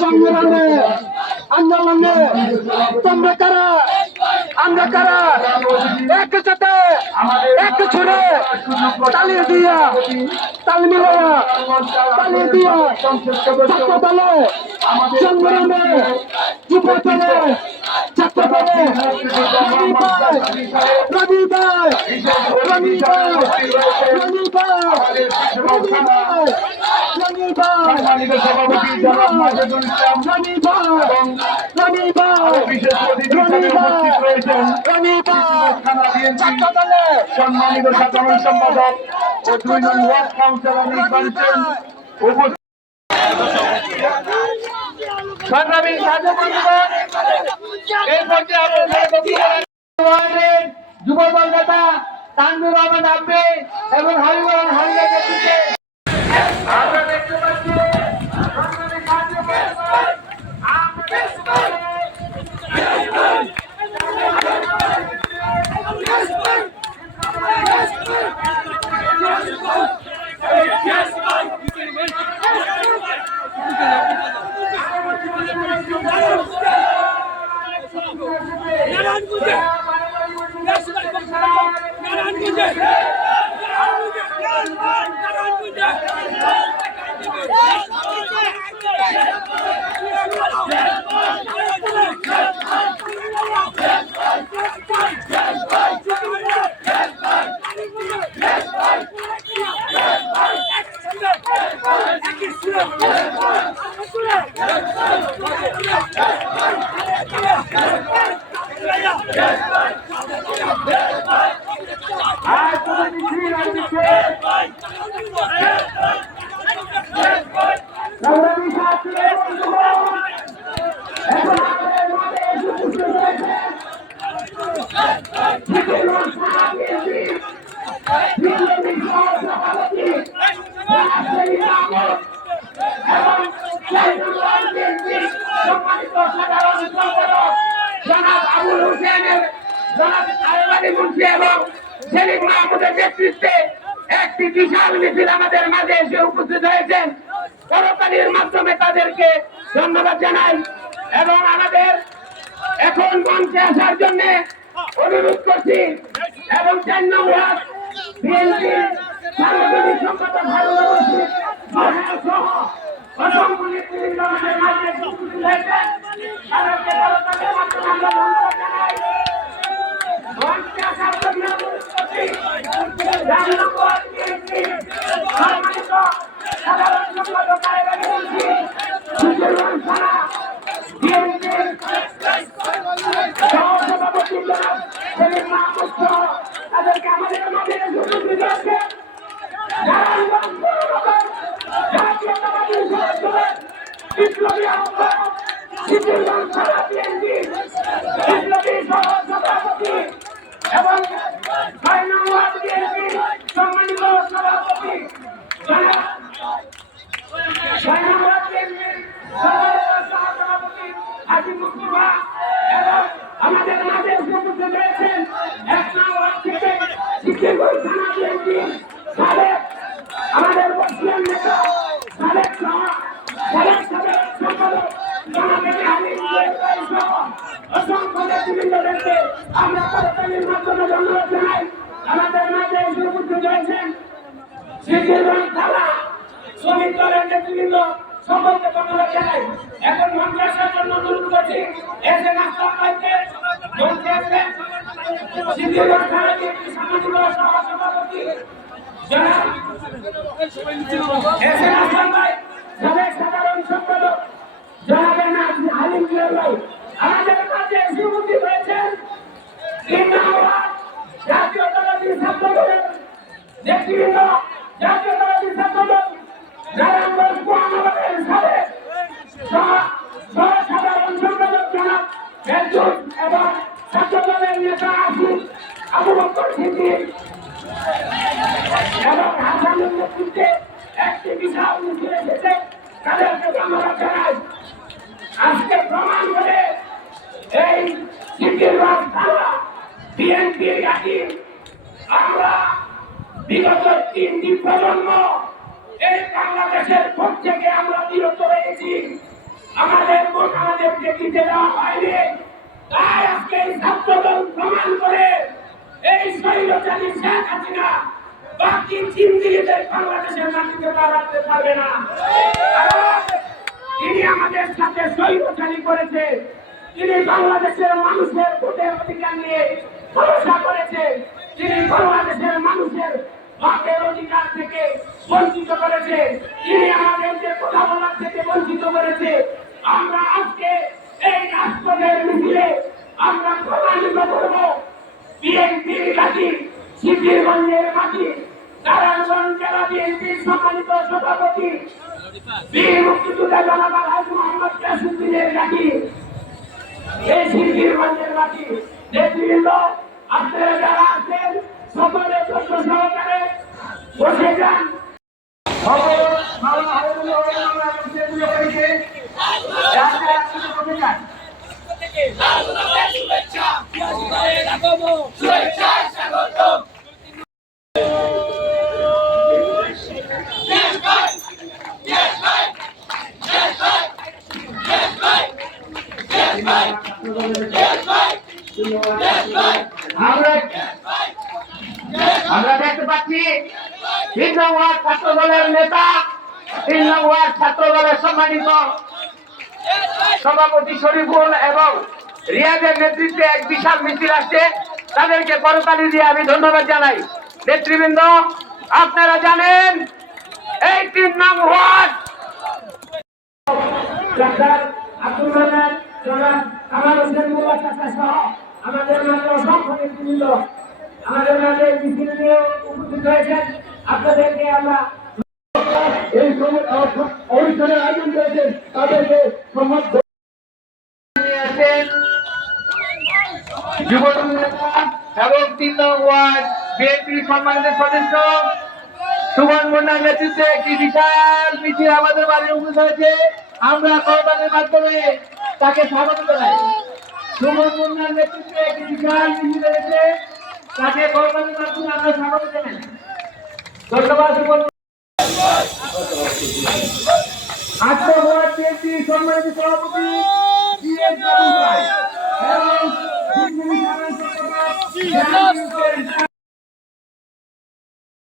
সংগ্রামে আন্দোলনে তোমরা কারা আমরা কারা একসাথে এক ছুড়ে তালি দিয়া তাল মিলাইয়া তালি দিয়া ছাত্র দলে সংগ্রামে যুব দলে ছাত্র দলে রবি ভাই রবি ভাই রবি ভাই রবি ভাই রবি ভাই রবি ভাই রবি ভাই রবি ভাই রবি ভাই রবি ভাই ছাত্র দলে সম্মানিত সাধারণ সম্পাদক ও 2 নং ওয়ার্ড কাউন্সিলর নির্বাচিত সংগ্রামী সাথী বন্ধুগণ, এই পর্যায়ে ওয়ার্ডের যুবদল নেতা তানভীর রহমান আব্বে এবং হাবিবুর হাবিবের নেতৃত্বে আমরা দেখতে পাচ্ছি সংগ্রামী সাথী বন্ধুগণ, একটি বিশাল মিছিল আমাদের মাঝে এসে উপস্থিত হয়েছেন। করতালির মাধ্যমে তাদেরকে ধন্যবাদ জানাই এবং আমাদের এখন মঞ্চে আসার জন্য অনুরোধ করছি এবং 4 নং ওয়ার্ড বিএনপির সাংগঠনিক সম্পাদক সহ অসংখ্য নেতৃবৃন্দ আমাদের মাঝে উপস্থিত হয়েছেন। তাদেরকে করতালির মাধ্যমে আমরা ধন্যবাদ জানাই। মঞ্চে আসার জন্য অনুরোধ করছি 4 নং ওয়ার্ড বিএনপির সম্মানিত সাধারণ সম্পাদক বিএনপির সহসভাপতি সেলিম মাহমুদ সহ তাদেরকে আমাদের মাঝে উপস্থিত হয়েছে। জাতীয়তাবাদী বিপ্লবী আহ্বায়ক সিদ্দিকগঞ্জ থানা বিএনপি বিপ্লবী সহসভাপতি এবং 6 নং ওয়ার্ড বিএনপি সম্মানিত সভাপতি জনাব 6 নং ওয়ার্ড বিএনপি সভাপতি হাজী মুস্তফা এবং আমাদের মাঝে উপস্থিত রয়েছেন 1 নং ওয়ার্ড থেকে সিদ্দিকগঞ্জ থানা বিএনপি সাবেক আমাদের বর্তমান নেতা সাবেক সম্পাদক জনাব হাবিব সহ অসংখ্য নেতৃবৃন্দদেরকে আমরা করতালির মাধ্যমে ধন্যবাদ জানাই। আমাদের মাঝে উপস্থিত রয়েছেন সিদ্দিকগঞ্জ থানা শ্রমিক দলের নেতৃবৃন্দ, সকলকে ধন্যবাদ জানাই। এখন মঞ্চে আসার জন্য অনুরোধ করছি এসে নাস্তা খাইতে মঞ্চে আসেন সিদ্দিকগঞ্জ থানা বিএনপি সামাজিক সহসভাপতি জনাব এসে নাস্তা ভাই, সাবেক সাধারণ সম্পাদক জনাব হালিম ভাই আমাদের মাঝে উপস্থিত হয়েছেন। 3 নং ওয়ার্ড জাতীয়তাবাদী ছাত্রদলের নেতৃবৃন্দ, জাতীয়তাবাদী ছাত্রদল নারায়ণগঞ্জ মহানগরের সাবেক সাধারণ সম্পাদক জনাব মেজুর এবং ছাত্রদলের নেতা আবু বকর সিদ্দিক এবং হাসানুর নেতৃত্বে একটি বিশাল মিছিল এসেছে। তাদেরকে ধন্যবাদ জানাই। আজকে প্রমাণ করে এই সিদ্দিকগঞ্জ থানা বিএনপির ঘাঁটি আমরা বিগত 3টি প্রজন্ম এই বাংলাদেশের ভোট থেকে আমরা বিরত রয়েছি, আমাদেরকে দিতে দেওয়া হয়নি। তাই আজকে এই ছাত্রদল প্রমাণ করে এই স্বৈরাচারী শেখ হাসিনা বাকি চিন্তিতদের বাংলাদেশের মাটিতে দাঁড়াতে পারবে না। কারণ তিনি আমাদের সাথে স্বৈরাচারী করেছে, তিনি বাংলাদেশের মানুষের ভোটের অধিকার নিয়ে ভরসা করেছে, তিনি বাংলাদেশের মানুষের ভোটের অধিকার থেকে বঞ্চিত করেছে, তিনি আমাদেরকে কথা বলার থেকে বঞ্চিত করেছে। আমরা আজকে এই রাষ্ট্রের মিছিলে আমরা প্রমাণিত করব বিএনপির ঘাঁটি, সিদ্ধিরগঞ্জের মাটি, নারায়ণগঞ্জ জেলা বিএনপির সম্মানিত সভাপতি বীর মুক্তিযোদ্ধা জনাব আলহাজ মোহাম্মদ ইয়াসুদ্দিনের ঘাঁটি, এই সিদ্ধিরগঞ্জের মাটি। নেতৃবৃন্দ আপনারা যারা আছেন সকলে ধৈর্য সহকারে বসে যান। আমরা দেখতে পাচ্ছি 3 নং ওয়ার্ড ছাত্র দলের নেতা, 3 নং ওয়ার্ড ছাত্র দলের সম্মানিত সভাপতি শরীফুল এবং রিয়াজের নেতৃত্বে এক বিশাল মিছিল আসছে। তাদেরকে করতালি দিয়ে আমি ধন্যবাদ জানাই। নেতৃবৃন্দ, আপনারা জানেন এই 3 নং ওয়ার্ড ডাক্তার আব্দুল মান্নান, জনাব কামাল হোসেন মোল্লা চাচা সহ আমাদের মাঝে অসংখ্য নেতৃবৃন্দ আমাদের মাঝে মিছিল নিয়ে উপস্থিত হয়েছেন। আপনাদেরকে আমরা এই অনুষ্ঠানের আয়োজন করেছেন, তাদেরকে সম্মান জানিয়েছেন। যুবদল নেতা এবং 3 নং ওয়ার্ড বিএনপি সম্মানিত সদস্য সুমন মুন্নার নেতৃত্বে একটি বিশাল মিছিল আমাদের বাড়ি উপস্থিত হয়েছে। আমরা করতালির মাধ্যমে তাকে স্বাগত জানাই। সুমন মুন্নার নেতৃত্বে একটি বিশাল মিছিল হয়েছে, তাকে করতালির মাধ্যমে আমরা স্বাগত জানাই। ধন্যবাদ। সুমন বিএনপি সম্মানিত সভাপতি এবং